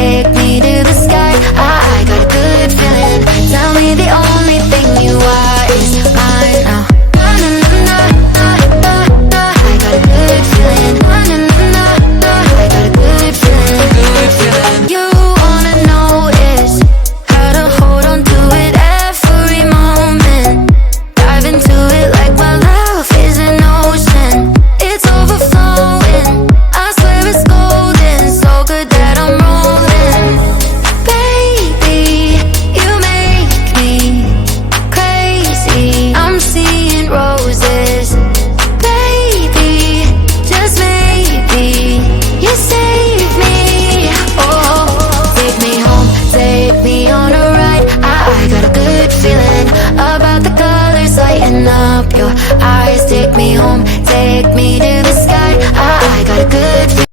take me to the sky. I got a good feeling. Tell me the only thing you are is mine now. I got a good feeling. I got a good feeling. You wanna know is how to hold on to it every moment. Dive into it like my love is an ocean. It's overflowing. I swear it's golden. So good that I'm rolling. Baby, you make me crazy. I'm seeing roses. Baby, just maybe you save me. Oh, take me home, take me on a ride. I got a good feeling about the colors lighting up your eyes. Take me home, take me to the sky. I got a good feeling.